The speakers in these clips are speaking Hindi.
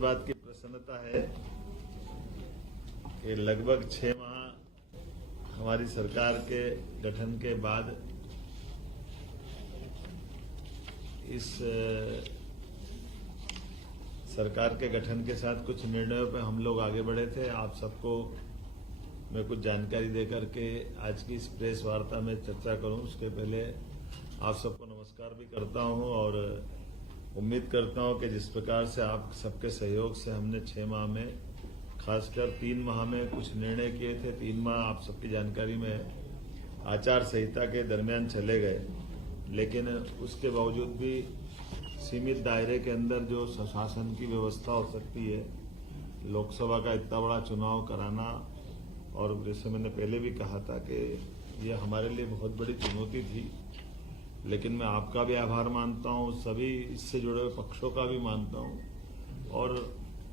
बात की प्रसन्नता है कि लगभग 6 माह हमारी सरकार के गठन के बाद इस सरकार के गठन के साथ कुछ निर्णयों पर हम लोग आगे बढ़े थे। आप सबको मैं कुछ जानकारी देकर के आज की इस प्रेस वार्ता में चर्चा करूं, उसके पहले आप सबको नमस्कार भी करता हूं और उम्मीद करता हूं कि जिस प्रकार से आप सबके सहयोग से हमने 6 माह में, खासकर 3 माह में कुछ निर्णय किए थे। 3 माह आप सबकी जानकारी में आचार संहिता के दरमियान चले गए, लेकिन उसके बावजूद भी सीमित दायरे के अंदर जो शासन की व्यवस्था हो सकती है, लोकसभा का इतना बड़ा चुनाव कराना, और जैसे मैंने पहले भी कहा था कि यह हमारे लिए बहुत बड़ी चुनौती थी। लेकिन मैं आपका भी आभार मानता हूं, सभी इससे जुड़े हुए पक्षों का भी मानता हूं और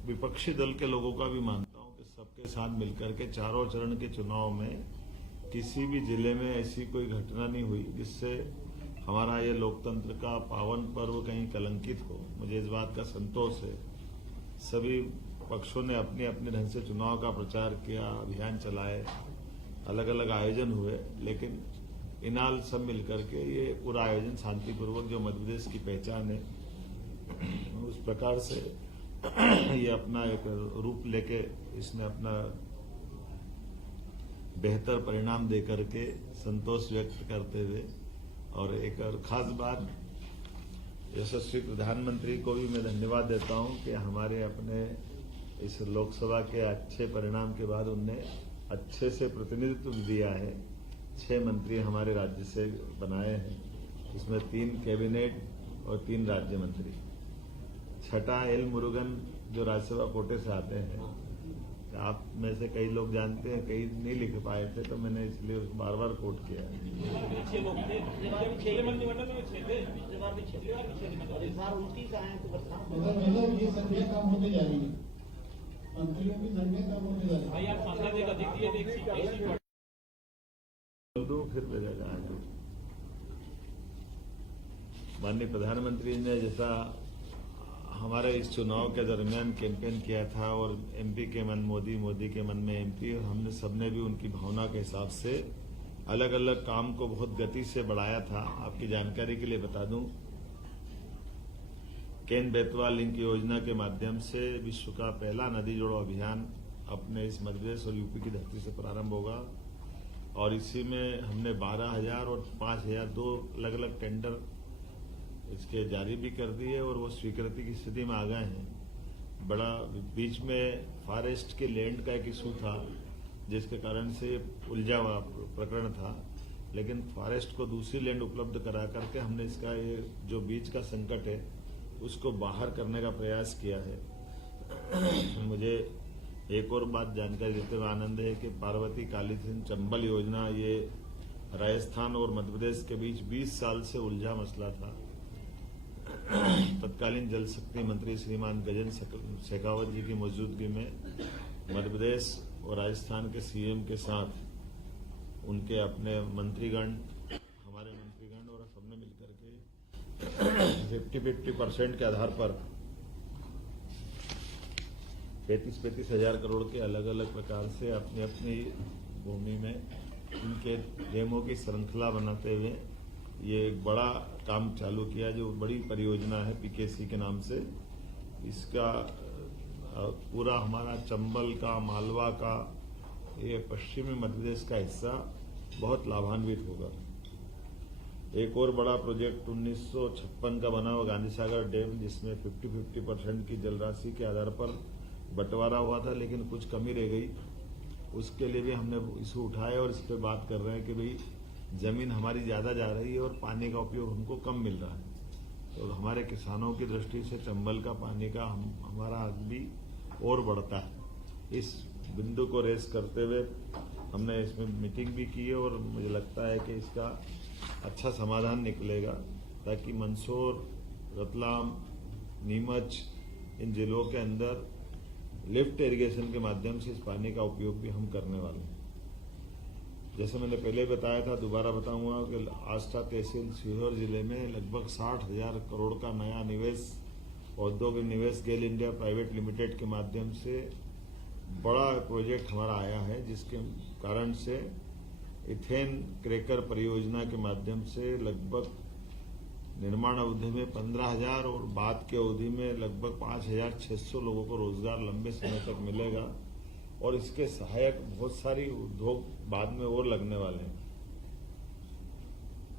विपक्षी दल के लोगों का भी मानता हूं कि सबके साथ मिलकर के चारों चरण के चुनाव में किसी भी जिले में ऐसी कोई घटना नहीं हुई जिससे हमारा ये लोकतंत्र का पावन पर्व कहीं कलंकित हो। मुझे इस बात का संतोष है। सभी पक्षों ने अपने अपने ढंग से चुनाव का प्रचार किया, अभियान चलाए, अलग अलग आयोजन हुए, लेकिन इनाल सब मिलकर के ये पूरा आयोजन शांतिपूर्वक, जो मध्य प्रदेश की पहचान है, उस प्रकार से ये अपना एक रूप लेके इसने अपना बेहतर परिणाम देकर के संतोष व्यक्त करते हुए, और एक और खास बात, यशस्वी प्रधानमंत्री को भी मैं धन्यवाद देता हूं कि हमारे अपने इस लोकसभा के अच्छे परिणाम के बाद उनने अच्छे से प्रतिनिधित्व दिया है। 6 मंत्री हमारे राज्य से बनाए हैं, इसमें 3 कैबिनेट और 3 राज्य मंत्री। छठा एल मुरुगन जो राज्यसभा कोटे से आते हैं, आप में से कई लोग जानते हैं, कई नहीं लिख पाए थे, तो मैंने इसलिए उसको बार बार कोट किया। 6 लोग थे, पिछले मंत्रिमंडल में 6 थे, पिछले बार भी 6 थे और इस बार 29 आए तो मतलब ये संख्या कम होती जा रही है, मंत्रियों की संख्या कम होती जा रही है। भाई आप मामला देगा, देखिए देखिए दो फिर मिलेगा। माननीय प्रधानमंत्री ने जैसा हमारे इस चुनाव के दरमियान कैंपेन किया था, और एमपी के मन मोदी, मोदी के मन में एमपी, और हमने सबने भी उनकी भावना के हिसाब से अलग अलग काम को बहुत गति से बढ़ाया था। आपकी जानकारी के लिए बता दूं, केन बेतवा लिंक योजना के माध्यम से विश्व का पहला नदी जोड़ो अभियान अपने इस मध्य प्रदेश और यूपी की धरती से प्रारंभ होगा, और इसी में हमने 12,000 और 5,000 2 अलग अलग टेंडर इसके जारी भी कर दिए, और वो स्वीकृति की स्थिति में आ गए हैं। बड़ा बीच में फॉरेस्ट के लैंड का एक इशू था, जिसके कारण से उलझा हुआ प्रकरण था, लेकिन फॉरेस्ट को दूसरी लैंड उपलब्ध करा करके हमने इसका ये जो बीच का संकट है उसको बाहर करने का प्रयास किया है। मुझे एक और बात जानकारी देते हुए आनंद है कि पार्वती काली सिंह चंबल योजना, ये राजस्थान और मध्य प्रदेश के बीच 20 साल से उलझा मसला था। तत्कालीन जल शक्ति मंत्री श्रीमान गजेंद्र शेखावत जी की मौजूदगी में मध्य प्रदेश और राजस्थान के सीएम के साथ उनके अपने मंत्रीगण, हमारे मंत्रीगण और सबने मिलकर के 50-50% के आधार पर 35-35 हजार करोड़ के अलग अलग प्रकार से अपनी अपनी भूमि में इनके डेमो की श्रृंखला बनाते हुए ये एक बड़ा काम चालू किया, जो बड़ी परियोजना है पीकेसी के नाम से। इसका पूरा हमारा चंबल का, मालवा का, ये पश्चिमी मध्य प्रदेश का हिस्सा बहुत लाभान्वित होगा। एक और बड़ा प्रोजेक्ट 1956 का बना हुआ गांधी सागर डैम, जिसमें 50-50% की जल राशि के आधार पर बंटवारा हुआ था, लेकिन कुछ कमी रह गई। उसके लिए भी हमने इशू उठाया और इस पर बात कर रहे हैं कि भाई जमीन हमारी ज्यादा जा रही है और पानी का उपयोग हमको कम मिल रहा है, तो हमारे किसानों की दृष्टि से चंबल का पानी का हमारा हक भी और बढ़ता है। इस बिंदु को रेस करते हुए हमने इसमें मीटिंग भी की है, और मुझे लगता है कि इसका अच्छा समाधान निकलेगा, ताकि मंदसौर, रतलाम, नीमच, इन जिलों के अंदर लिफ्ट इरिगेशन के माध्यम से इस पानी का उपयोग भी हम करने वाले हैं। जैसे मैंने पहले बताया था, दोबारा बताऊंगा कि आष्टा तहसील सीहोर जिले में लगभग 60,000 करोड़ का नया निवेश औद्योगिक निवेश गेल इंडिया प्राइवेट लिमिटेड के माध्यम से बड़ा प्रोजेक्ट हमारा आया है, जिसके कारण से इथेन क्रैकर परियोजना के माध्यम से लगभग निर्माण अवधि में 15,000 और बाद की अवधि में लगभग 5,600 लोगों को रोजगार लंबे समय तक मिलेगा और इसके सहायक बहुत सारी उद्योग बाद में और लगने वाले हैं।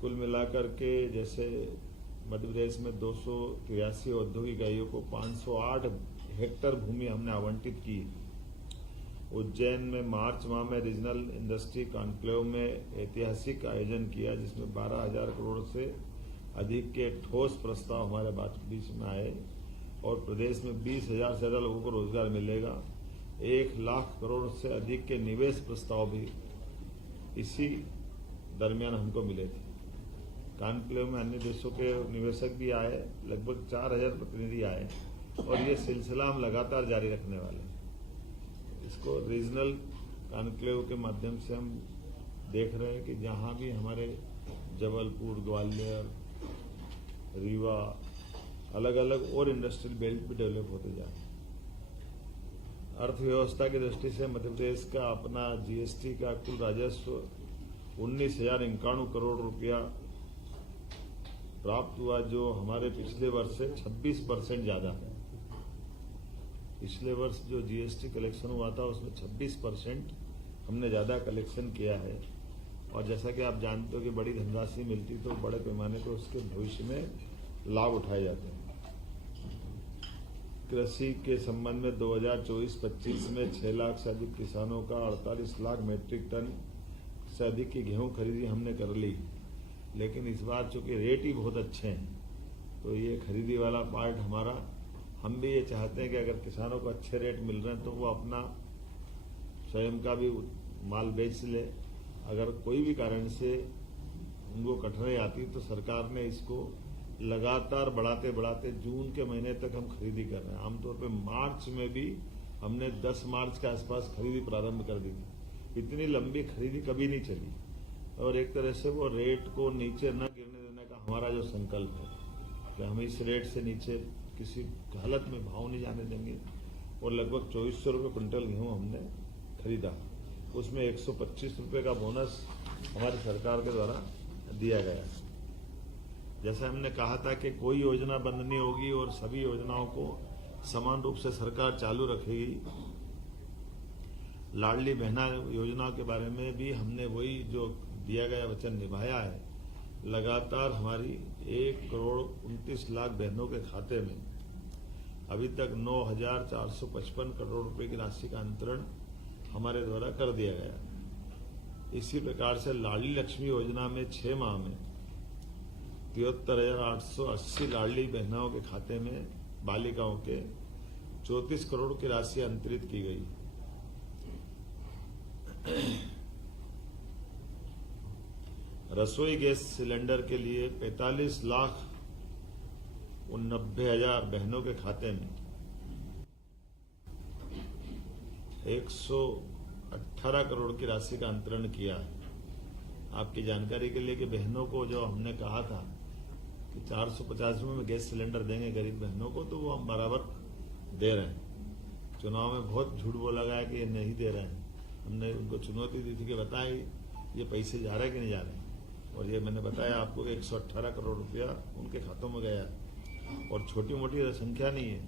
कुल मिलाकर के जैसे मध्य प्रदेश में 283 औद्योगिक इकाइयों को 508 हेक्टेयर भूमि हमने आवंटित की। उज्जैन में मार्च माह में रीजनल इंडस्ट्री कॉन्क्लेव में ऐतिहासिक आयोजन किया, जिसमें 12,000 करोड़ से अधिक के ठोस प्रस्ताव हमारे बीच में आए और प्रदेश में 20,000 से ज्यादा लोगों को रोजगार मिलेगा। 1 लाख करोड़ से अधिक के निवेश प्रस्ताव भी इसी दरमियान हमको मिले थे। कॉन्क्लेव में अन्य देशों के निवेशक भी आए, लगभग 4,000 प्रतिनिधि आए और ये सिलसिला हम लगातार जारी रखने वाले हैं। इसको रीजनल कॉन्क्लेव के माध्यम से हम देख रहे हैं कि जहां भी हमारे जबलपुर, ग्वालियर, रीवा, अलग अलग और इंडस्ट्रियल बेल्ट भी डेवलप होते जा रहे हैं। अर्थव्यवस्था की दृष्टि से मध्य प्रदेश का अपना जीएसटी का कुल राजस्व 19,051 करोड़ रुपया प्राप्त हुआ, जो हमारे पिछले वर्ष से 26% ज्यादा है। पिछले वर्ष जो जीएसटी कलेक्शन हुआ था उसमें 26% हमने ज्यादा कलेक्शन किया है और जैसा कि आप जानते हो कि बड़ी धनराशि मिलती तो बड़े पैमाने पर उसके भविष्य में लाभ उठाए जाते हैं। कृषि के संबंध में 2024-25 में 6 लाख से अधिक किसानों का 48 लाख मीट्रिक टन से अधिक की गेहूं खरीदी हमने कर ली, लेकिन इस बार चूंकि रेट ही बहुत अच्छे हैं तो ये खरीदी वाला पार्ट हमारा, हम भी ये चाहते हैं कि अगर किसानों को अच्छे रेट मिल रहे हैं तो वो अपना स्वयं का भी माल बेच ले। अगर कोई भी कारण से उनको कठिनाई आती तो सरकार ने इसको लगातार बढ़ाते बढ़ाते जून के महीने तक हम खरीदी कर रहे हैं। आमतौर पे मार्च में भी हमने 10 मार्च के आसपास खरीदी प्रारंभ कर दी थी। इतनी लंबी खरीदी कभी नहीं चली और एक तरह से वो रेट को नीचे न गिरने देने का हमारा जो संकल्प है कि हम इस रेट से नीचे किसी हालत में भाव नहीं जाने देंगे और लगभग 2400 रुपये क्विंटल गेहूं हमने खरीदा। उसमें 125 रुपये का बोनस हमारी सरकार के द्वारा दिया गया। जैसे हमने कहा था कि कोई योजना बंद नहीं होगी और सभी योजनाओं को समान रूप से सरकार चालू रखेगी। लाडली बहना योजना के बारे में भी हमने वही जो दिया गया वचन निभाया है। लगातार हमारी 1,29,00,000 बहनों के खाते में अभी तक 9,455 करोड़ रुपए की राशि का अंतरण हमारे द्वारा कर दिया गया। इसी प्रकार से लाडली लक्ष्मी योजना में 6 माह में 73,880 लाडली बहनों के खाते में बालिकाओं के 34 करोड़ की राशि अंतरित की गई। रसोई गैस सिलेंडर के लिए 45,90,000 बहनों के खाते में 118 करोड़ की राशि का अंतरण किया है। आपकी जानकारी के लिए कि बहनों को जो हमने कहा था कि 450 रुपये में गैस सिलेंडर देंगे गरीब बहनों को, तो वो हम बराबर दे रहे हैं। चुनाव में बहुत झूठ बोला गया कि ये नहीं दे रहे हैं। हमने उनको चुनौती दी थी कि बताएं ये पैसे जा रहे हैं कि नहीं जा रहे हैं, और ये मैंने बताया आपको कि 118 करोड़ रुपया उनके खातों में गया और छोटी मोटी संख्या नहीं है।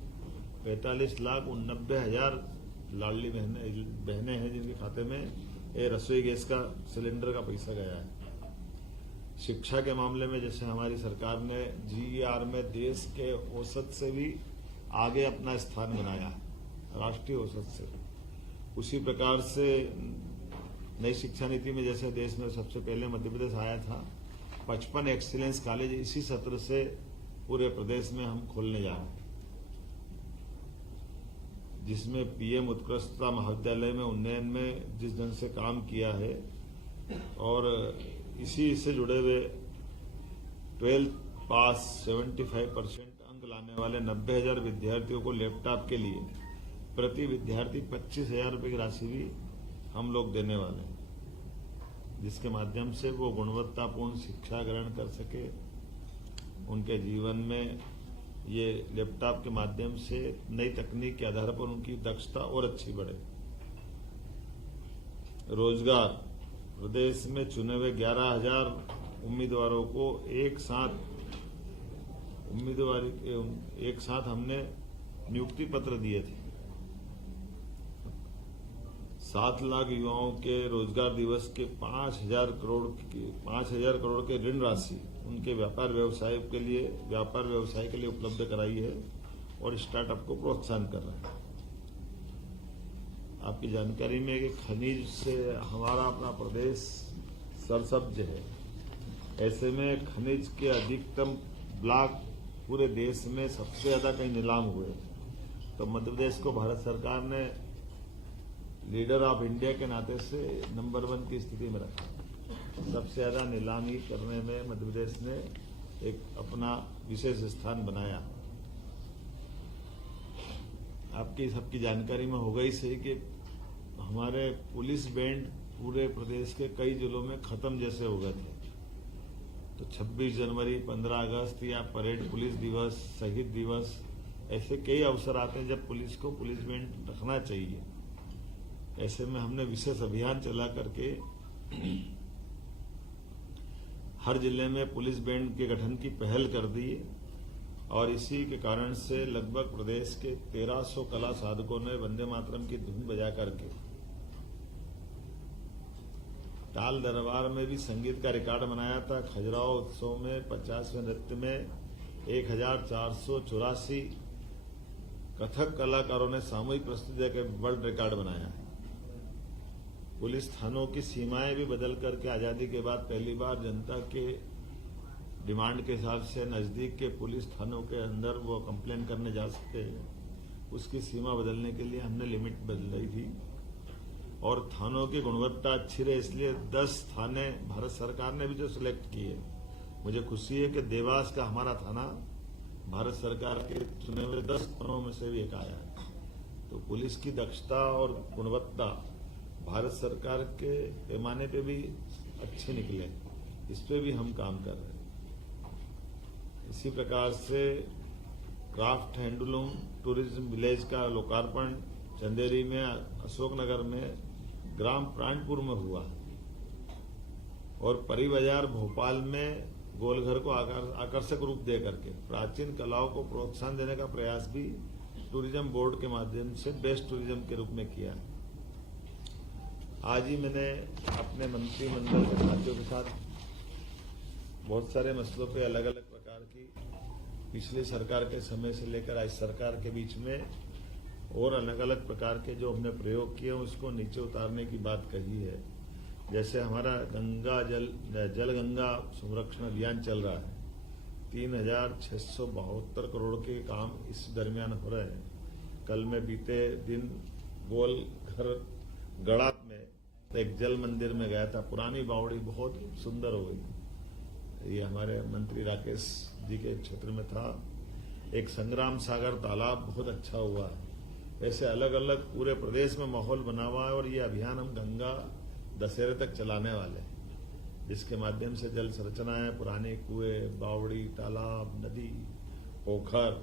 45,90,000 लाडली बहनें हैं जिनके खाते में ये रसोई गैस का सिलेंडर का पैसा गया है। शिक्षा के मामले में जैसे हमारी सरकार ने जीईआर में देश के औसत से भी आगे अपना स्थान बनाया है, राष्ट्रीय औसत से, उसी प्रकार से नई शिक्षा नीति में जैसे देश में सबसे पहले मध्य प्रदेश आया था, 55 एक्सीलेंस कॉलेज इसी सत्र से पूरे प्रदेश में हम खोलने जा रहे हैं, जिसमें पीएम उत्कृष्टता महाविद्यालय में उन्नयन में जिस ढंग से काम किया है और इसी से जुड़े हुए 12th पास 75% अंक लाने वाले 90,000 विद्यार्थियों को लैपटॉप के लिए प्रति विद्यार्थी 25,000 रुपये की राशि भी हम लोग देने वाले हैं, जिसके माध्यम से वो गुणवत्तापूर्ण शिक्षा ग्रहण कर सके, उनके जीवन में ये लैपटॉप के माध्यम से नई तकनीक के आधार पर उनकी दक्षता और अच्छी बढ़े। रोजगार, प्रदेश में चुने हुए 11,000 उम्मीदवारों को एक साथ हमने नियुक्ति पत्र दिए थे। 7 लाख युवाओं के रोजगार दिवस के 5,000 करोड़ के ऋण राशि उनके व्यापार व्यवसाय के लिए उपलब्ध कराई है और स्टार्टअप को प्रोत्साहन कर रहा है। आपकी जानकारी में कि खनिज से हमारा अपना प्रदेश सरसब्ज है। ऐसे में खनिज के अधिकतम ब्लॉक पूरे देश में सबसे ज्यादा कहीं नीलाम हुए, तो मध्य प्रदेश को भारत सरकार ने लीडर ऑफ इंडिया के नाते से नंबर 1 की स्थिति में रखा। सबसे ज्यादा नीलामी करने में मध्य प्रदेश ने एक अपना विशेष स्थान बनाया। आपकी सबकी जानकारी में होगा ही सही कि हमारे पुलिस बैंड पूरे प्रदेश के कई जिलों में खत्म जैसे हो गए थे। तो 26 जनवरी, 15 अगस्त या परेड पुलिस दिवस, शहीद दिवस, ऐसे कई अवसर आते हैं जब पुलिस को पुलिस बैंड रखना चाहिए। ऐसे में हमने विशेष अभियान चला करके हर जिले में पुलिस बैंड के गठन की पहल कर दी और इसी के कारण से लगभग प्रदेश के 1300 कला साधकों ने वंदे मातरम की धुन बजा करके ताल दरबार में भी संगीत का रिकॉर्ड बनाया था। खजुराहो उत्सव में 50वें नृत्य में 1484 कथक कलाकारों ने सामूहिक प्रस्तुति देकर वर्ल्ड रिकॉर्ड बनाया। पुलिस थानों की सीमाएं भी बदल करके आजादी के बाद पहली बार जनता के डिमांड के हिसाब से नजदीक के पुलिस थानों के अंदर वो कंप्लेन करने जा सकते हैं। उसकी सीमा बदलने के लिए हमने लिमिट बदलाई थी और थानों की गुणवत्ता अच्छी रहे, इसलिए 10 थाने भारत सरकार ने भी जो सिलेक्ट किए। मुझे खुशी है कि देवास का हमारा थाना भारत सरकार के चुने हुए 10 थानों में से भी एक आया है। तो पुलिस की दक्षता और गुणवत्ता भारत सरकार के पैमाने पे भी अच्छे निकले, इस पे भी हम काम कर रहे हैं। इसी प्रकार से क्राफ्ट हैंडलूम टूरिज्म विलेज का लोकार्पण चंदेरी में, अशोकनगर में, ग्राम प्राणपुर में हुआ और परी बाजार भोपाल में गोलघर को आकर्षक रूप दे करके प्राचीन कलाओं को प्रोत्साहन देने का प्रयास भी टूरिज्म बोर्ड के माध्यम से बेस्ट टूरिज्म के रूप में किया। आज ही मैंने अपने मंत्रिमंडल के साथियों के साथ बहुत सारे मसलों पे अलग अलग प्रकार की पिछली सरकार के समय से लेकर आज सरकार के बीच में और अलग अलग प्रकार के जो हमने प्रयोग किए उसको नीचे उतारने की बात कही है। जैसे हमारा जल गंगा संरक्षण अभियान चल रहा है, 3,672 करोड़ के काम इस दरमियान हो रहे हैं। कल मैं बीते दिन गोलघर गड़ा में एक जल मंदिर में गया था। पुरानी बावड़ी बहुत सुंदर हो गई। ये हमारे मंत्री राकेश जी के क्षेत्र में था। एक संग्राम सागर तालाब बहुत अच्छा हुआ है। ऐसे अलग अलग पूरे प्रदेश में माहौल बना हुआ है और ये अभियान हम गंगा दशहरे तक चलाने वाले हैं, जिसके माध्यम से जल संरचनाएं, पुराने कुएं, बावड़ी, तालाब, नदी, पोखर,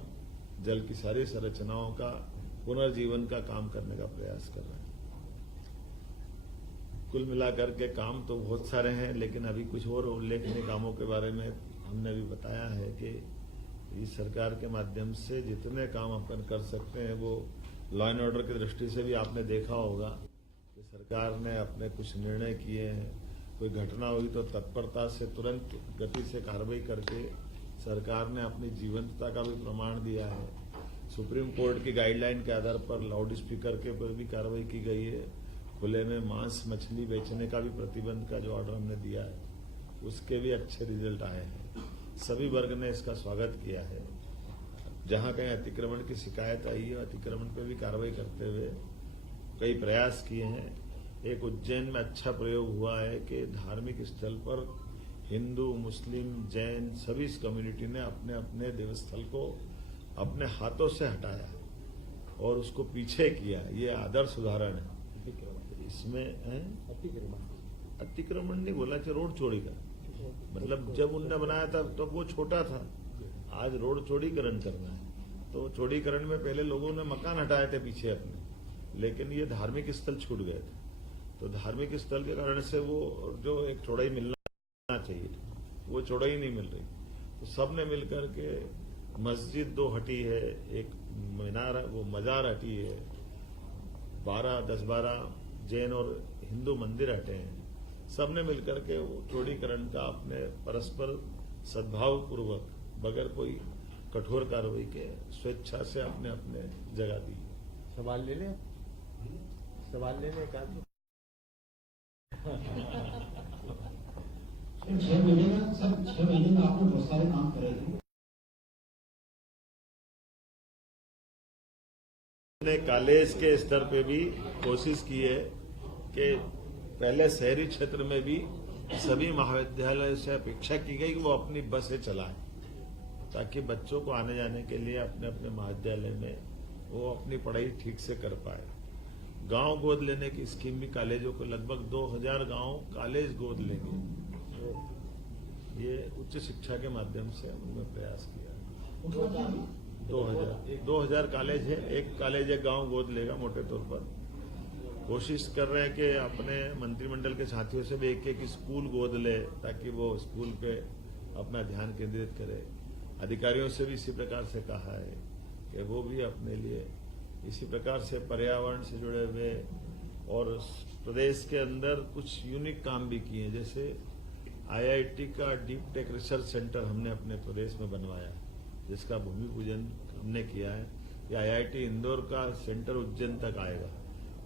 जल की सारी संरचनाओं का पुनर्जीवन का काम करने का प्रयास कर रहे हैं। कुल मिलाकर के काम तो बहुत सारे हैं, लेकिन अभी कुछ और उल्लेखनीय कामों के बारे में हमने भी बताया है कि इस सरकार के माध्यम से जितने काम अपन कर सकते हैं वो लॉ एंड ऑर्डर की दृष्टि से भी आपने देखा होगा कि सरकार ने अपने कुछ निर्णय किए हैं। कोई घटना हुई तो तत्परता से तुरंत गति से कार्रवाई करके सरकार ने अपनी जीवंतता का भी प्रमाण दिया है। सुप्रीम कोर्ट की गाइडलाइन के आधार पर लाउड स्पीकर के ऊपर भी कार्रवाई की गई है। खुले में मांस मछली बेचने का भी प्रतिबंध का जो ऑर्डर हमने दिया है उसके भी अच्छे रिजल्ट आए हैं। सभी वर्ग ने इसका स्वागत किया है। जहां कहीं अतिक्रमण की शिकायत आई है, अतिक्रमण पर भी कार्रवाई करते हुए कई प्रयास किए हैं। एक उज्जैन में अच्छा प्रयोग हुआ है कि धार्मिक स्थल पर हिंदू, मुस्लिम, जैन सभी इस कम्युनिटी ने अपने अपने देवस्थल को अपने हाथों से हटाया और उसको पीछे किया। ये आदर्श उदाहरण है। इसमें अतिक्रमण नहीं बोला चाहिए, रोड चौड़ी का मतलब जब उनने बनाया था तो वो छोटा था, आज रोड चौड़ीकरण करना है, तो चौड़ीकरण में पहले लोगों ने मकान हटाए थे पीछे अपने, लेकिन ये धार्मिक स्थल छूट गए थे। तो धार्मिक स्थल के कारण से वो जो एक चौड़ाई मिलना चाहिए वो चौड़ाई नहीं मिल रही। तो सब ने मिलकर के मस्जिद 2 हटी है, एक मीनार वो मजार हटी है, 10-12 जैन और हिंदू मंदिर हटे हैं। सब ने मिलकर के वो चौड़ीकरण का अपने परस्पर सद्भाव पूर्वक बगैर कोई कठोर कार्रवाई के स्वेच्छा से अपने अपने जगह दी। सवाल ले लें, सवाल ले लें का 6 महीने में सर, 6 महीने में आपने बहुत सारे काम करे थे। ने कॉलेज के स्तर पे भी कोशिश की है कि पहले शहरी क्षेत्र में भी सभी महाविद्यालय से अपेक्षा की गई कि वो अपनी बसें चलाएं, ताकि बच्चों को आने जाने के लिए अपने अपने महाविद्यालय में वो अपनी पढ़ाई ठीक से कर पाए। गांव गोद लेने की स्कीम भी कॉलेजों को लगभग 2000 गांव कॉलेज गोद लेंगे। तो ये उच्च शिक्षा के माध्यम से हमने प्रयास किया। 2000 कॉलेज है, एक कॉलेज एक गांव गोद लेगा मोटे तौर पर। कोशिश कर रहे हैं कि अपने मंत्रिमंडल के साथियों से भी एक स्कूल गोद ले, ताकि वो स्कूल पे अपना ध्यान केंद्रित करे। अधिकारियों से भी इसी प्रकार से कहा है कि वो भी अपने लिए इसी प्रकार से पर्यावरण से जुड़े हुए और प्रदेश के अंदर कुछ यूनिक काम भी किए, जैसे IIT का डीप टेक रिसर्च सेंटर हमने अपने प्रदेश में बनवाया, जिसका भूमि पूजन हमने किया है। कि IIT इंदौर का सेंटर उज्जैन तक आएगा,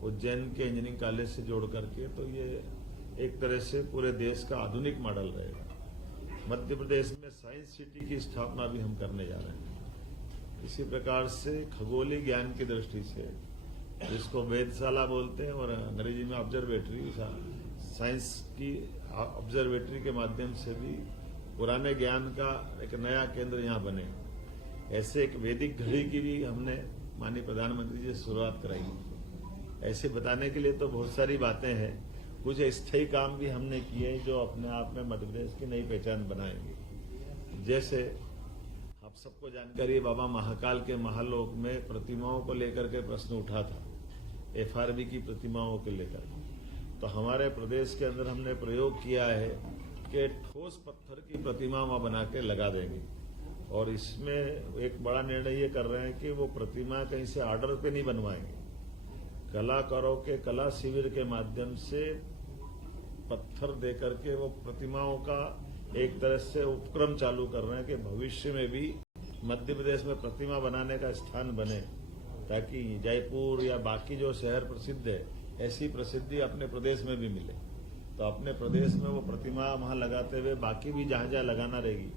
उज्जैन के इंजीनियरिंग कॉलेज से जोड़ करके, तो ये एक तरह से पूरे देश का आधुनिक मॉडल रहेगा। मध्य प्रदेश में साइंस सिटी की स्थापना भी हम करने जा रहे हैं। इसी प्रकार से खगोलीय ज्ञान की दृष्टि से, जिसको वेधशाला बोलते हैं और अंग्रेजी में ऑब्जर्वेटरी, साइंस की ऑब्जर्वेटरी के माध्यम से भी पुराने ज्ञान का एक नया केंद्र यहाँ बने। ऐसे एक वैदिक घड़ी की भी हमने माननीय प्रधानमंत्री जी से शुरुआत कराई। ऐसे बताने के लिए तो बहुत सारी बातें हैं, कुछ स्थायी काम भी हमने किए जो अपने आप में मध्य प्रदेश की नई पहचान बनाएंगे। जैसे आप सबको जानकारी है, बाबा महाकाल के महालोक में प्रतिमाओं को लेकर के प्रश्न उठा था, FRB की प्रतिमाओं को लेकर। तो हमारे प्रदेश के अंदर हमने प्रयोग किया है कि ठोस पत्थर की प्रतिमा वहां बना के लगा देंगे। और इसमें एक बड़ा निर्णय ये कर रहे हैं कि वो प्रतिमा कहीं से ऑर्डर पे नहीं बनवाएंगे, कलाकारों के कला शिविर के माध्यम से पत्थर दे करके वो प्रतिमाओं का एक तरह से उपक्रम चालू कर रहे हैं कि भविष्य में भी मध्य प्रदेश में प्रतिमा बनाने का स्थान बने, ताकि जयपुर या बाकी जो शहर प्रसिद्ध है ऐसी प्रसिद्धि अपने प्रदेश में भी मिले। तो अपने प्रदेश में वो प्रतिमा वहां लगाते हुए बाकी भी जहां जहां लगाना रहेगी,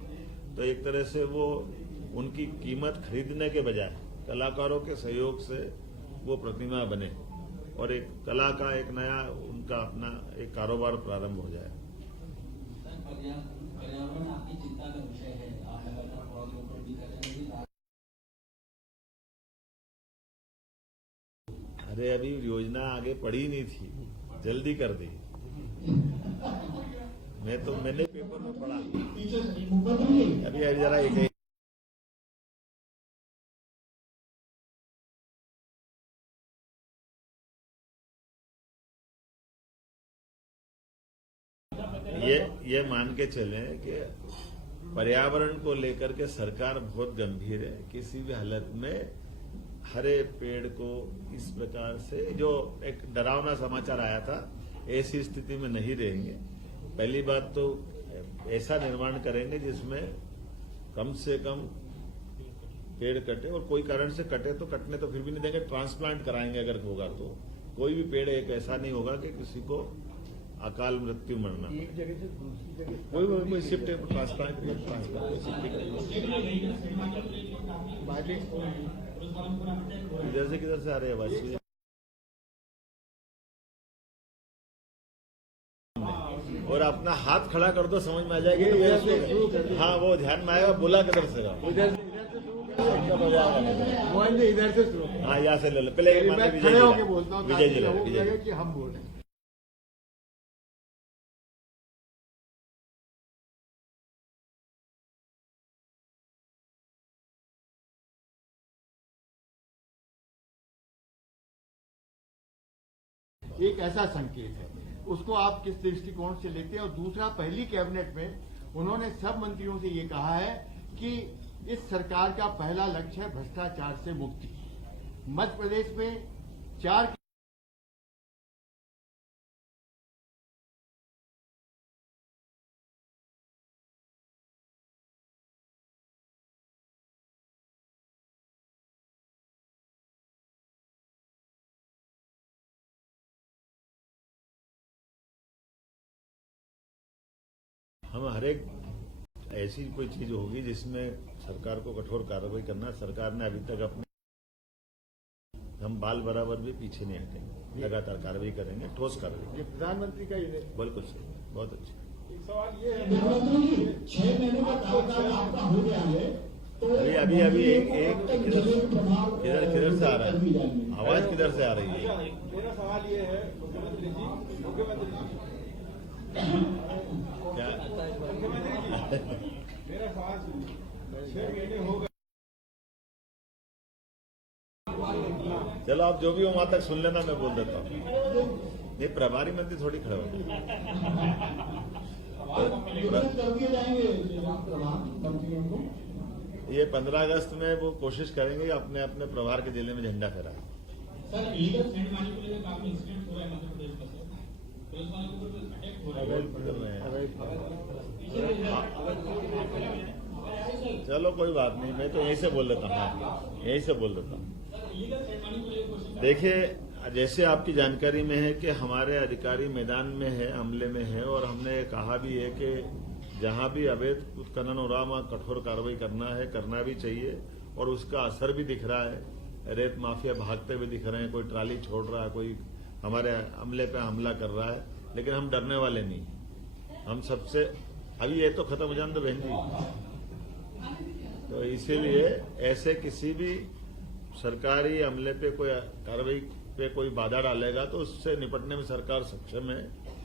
तो एक तरह से वो उनकी कीमत खरीदने के बजाय कलाकारों के सहयोग से वो प्रतिमा बने और एक कला का एक नया उनका अपना एक कारोबार प्रारंभ हो जाए। पर्यावरण आपकी चिंता का विषय है, आप लगातार पौधरोपण भी कर रहे हैं। अरे अभी योजना आगे पड़ी नहीं थी, जल्दी कर दी। मैंने पेपर में पढ़ा अभी जरा एक ये मान के चले कि पर्यावरण को लेकर के सरकार बहुत गंभीर है। किसी भी हालत में हरे पेड़ को इस प्रकार से, जो एक डरावना समाचार आया था, ऐसी स्थिति में नहीं रहेंगे। पहली बात तो ऐसा निर्माण करेंगे जिसमें कम से कम पेड़ कटे, और कोई कारण से कटे तो कटने तो फिर भी नहीं देंगे, ट्रांसप्लांट कराएंगे अगर होगा तो। कोई भी पेड़ एक ऐसा नहीं होगा कि किसी को अकाल मृत्यु मरना, एक जगह से दूसरी जगह कोई शिफ्ट ट्रांसप्लांट इधर से किधर से आ रहे हैं वासी, और अपना हाथ खड़ा कर दो, समझ में आ जाएगा। हाँ, वो ध्यान में आएगा, बोला किधर से इधर से शुरू। हाँ, यहाँ से ले लो पहले। खड़े होके बोलता हूँ विजय जी कि हम बोल रहे हैं। एक ऐसा संकेत है। उसको आप किस दृष्टिकोण से लेते हैं? और दूसरा, पहली कैबिनेट में उन्होंने सब मंत्रियों से ये कहा है कि इस सरकार का पहला लक्ष्य है भ्रष्टाचार से मुक्ति। मध्य प्रदेश में 4 हम हर एक ऐसी कोई चीज होगी जिसमें सरकार को कठोर कार्रवाई करना। सरकार ने अभी तक अपने हम बाल बराबर भी पीछे नहीं हटेंगे, लगातार कार्रवाई करेंगे, ठोस कार्रवाई। ये प्रधानमंत्री का ये बिल्कुल सही, बहुत अच्छा। सवाल ये है, मुख्यमंत्री जी 6 महीने का कार्यकाल आपका हो गया है, तो अभी एक प्रभाव किधर से आ रहा कर दी है, जाएगी। आवाज किधर से आ रही है? मेरा सवाल ये है मुख्यमंत्री जी, क्या मेरा सवाल 6 महीने हो गए। चलो आप जो भी हो वहां तक सुन लेना, मैं बोल देता हूँ। ये प्रभारी मंत्री थोड़ी खड़े हो कर दिए जाएंगे प्रधानमंत्रियों को। ये 15 अगस्त में वो कोशिश करेंगे कि अपने अपने प्रभार के जिले में झंडा फहराए। सर इलीगल सैंड माइनिंग को लेकर काफी इंसिडेंट हो रहा है मध्य प्रदेश में सर, पुलिस वालों के ऊपर अटैक हो रहा है। चलो कोई बात नहीं, मैं तो यहीं से बोल देता हूँ, यहीं से बोल देता हूँ। इलीगल सैंड माइनिंग को लेकर कोशिश देखिए, जैसे आपकी जानकारी में है कि हमारे अधिकारी मैदान में है, हमले में है, और हमने कहा भी है कि जहां भी अवैध उत्खनन हो रहा वहां कठोर कार्रवाई करना है, करना भी चाहिए, और उसका असर भी दिख रहा है। रेत माफिया भागते हुए दिख रहे हैं, कोई ट्राली छोड़ रहा है, कोई हमारे हमले पे हमला कर रहा है, लेकिन हम डरने वाले नहीं। हम सबसे अभी ये तो खत्म हो जाने दो बहन जी। तो इसीलिए ऐसे किसी भी सरकारी हमले पे कोई कार्रवाई पे कोई बाधा डालेगा तो उससे निपटने में सरकार सक्षम है,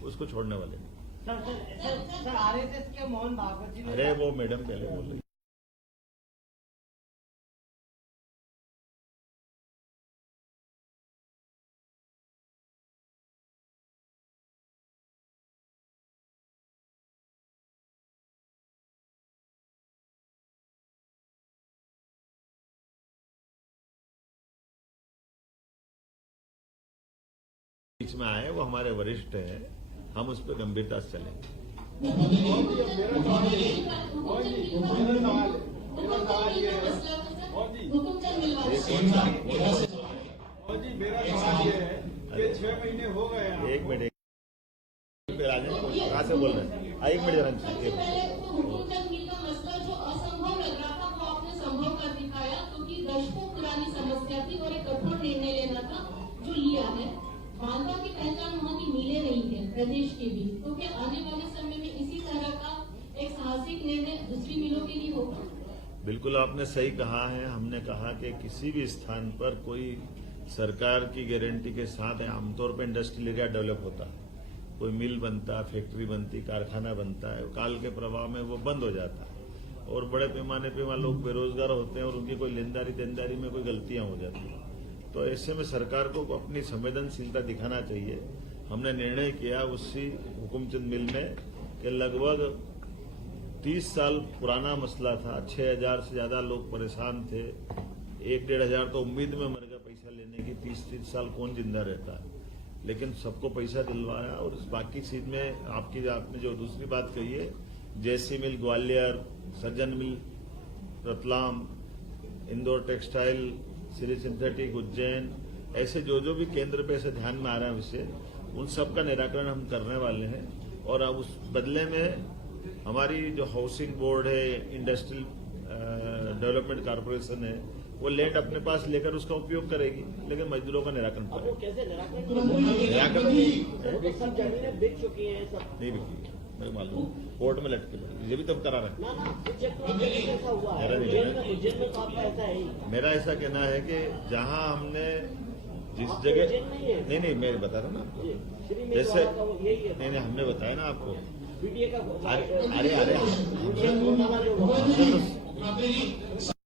उसको छोड़ने वाले नहीं। सर आरएसएस के मोहन भागवत जी ने अरे वो मैडम पहले बोल रही। बीच में आए वो हमारे वरिष्ठ हैं, हम उस पर गंभीरता से चलेंगे। मेरा सवाल ये है कि 6 महीने हो गए हैं। एक मिनट फिर आ जाए, कहाँ से बोल रहे हैं? एक मिनट जरा, एक मिनट। हुकुमचंद मिल का मसला जो असंभव लग रहा था वो आपने संभव कर दिखाया, क्योंकि दशकों पुरानी समस्या थी और एक कठोर निर्णय लेना था जो लिया है। मालवा की पहचान वहाँ की मिले नहीं है, प्रदेश की भी, तो क्या आने वाले समय में इसी तरह का एक साहसिक निर्णय दूसरी मिलों के लिए होगा? बिल्कुल आपने सही कहा है। हमने कहा कि किसी भी स्थान पर कोई सरकार की गारंटी के साथ आमतौर पर इंडस्ट्रियल एरिया डेवलप होता है, कोई मिल बनता, फैक्ट्री बनती, कारखाना बनता है, काल के प्रभाव में वो बंद हो जाता है और बड़े पैमाने पे वहाँ लोग बेरोजगार होते हैं और उनकी कोई लेनदारी देनदारी में कोई गलतियां हो जाती हैं। तो ऐसे में सरकार को अपनी संवेदनशीलता दिखाना चाहिए। हमने निर्णय किया उसी हुकुमचंद मिल में कि लगभग 30 साल पुराना मसला था, 6000 से ज्यादा लोग परेशान थे, 1-1.5 हजार तो उम्मीद में मर गया पैसा लेने की। 30 साल कौन जिंदा रहता है, लेकिन सबको पैसा दिलवाया। और इस बाकी चीज में आपने जो दूसरी बात कही है, जैसी मिल ग्वालियर, सर्जन मिल रतलाम, इंदौर टेक्सटाइल, श्री सिंथेटिक उज्जैन, ऐसे जो भी केंद्र पे ऐसे ध्यान में आ रहा है विषय, उन सब का निराकरण हम करने वाले हैं। और अब उस बदले में हमारी जो हाउसिंग बोर्ड है, इंडस्ट्रियल डेवलपमेंट कॉर्पोरेशन है, वो लैंड अपने पास लेकर उसका उपयोग करेगी, लेकिन मजदूरों का निराकरण अब वो करेगी। कैसे निराकरण निराकरण सब जमीनें बिक चुकी हैं, सब नहीं बिकी, मेरे मालूम, कोर्ट में लटके पड़ी, ये भी तब करा रहे हैं। ना चेक तो ऐसा हुआ है। उज्जैन में तो आपका ऐसा है ही। मेरा ऐसा कहना है कि जहां हमने जिस आपको जगह उज्जैन नहीं है? नहीं मैं बता रहा ना आपको, श्री में जैसे वाला का वो यही है। नहीं हमने बताया ना आपको। बीडीए का अरे बीडीए घोटाला जो हुआ। हमने तो